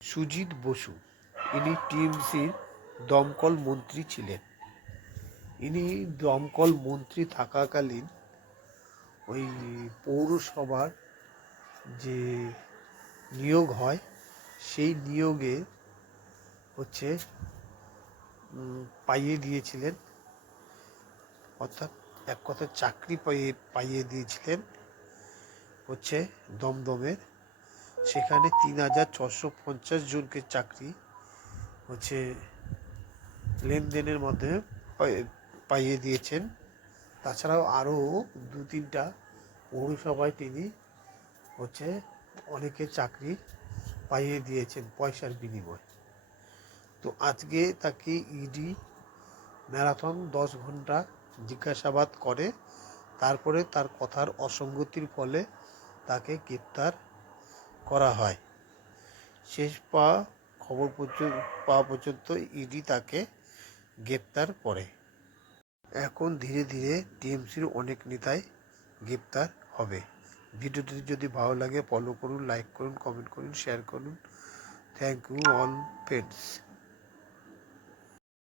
সুজিত বসু, ইনি টিএমসির দমকল মন্ত্রী ছিলেন। ইনি দমকল মন্ত্রী থাকাকালীন ওই পৌরসভার যে নিয়োগ হয় সেই নিয়োগে হচ্ছে পাইয়ে দিয়েছিলেন, অর্থাৎ এক কথায় চাকরি পাইয়ে দিয়েছিলেন হচ্ছে দমদমের। সেখানে ৩,৬৫০ জনকে চাকরি হচ্ছে লেনদেনের মাধ্যমে পাইয়ে দিয়েছেন। তাছাড়াও আরও ২-৩টা পৌরসভায় তিনি হচ্ছে অনেকে চাকরি পাইয়ে দিয়েছেন পয়সার বিনিময়ে। তো আজকে তাকে ইডি ম্যারাথন 10 ঘন্টা জিজ্ঞাসাবাদ করে, তারপরে তার কথার অসঙ্গতির ফলে তাকে গ্রেপ্তার করা হয়। শেষ খবর পাওয়া পর্যন্ত ইডি তাকে গ্রেপ্তার করে। এখন ধীরে ধীরে টিএমসির অনেক নেতাই গ্রেপ্তার হবে। ভিডিওটি যদি ভালো লাগে ফলো করুন, লাইক করুন, কমেন্ট করুন, শেয়ার করুন। Thank you all friends.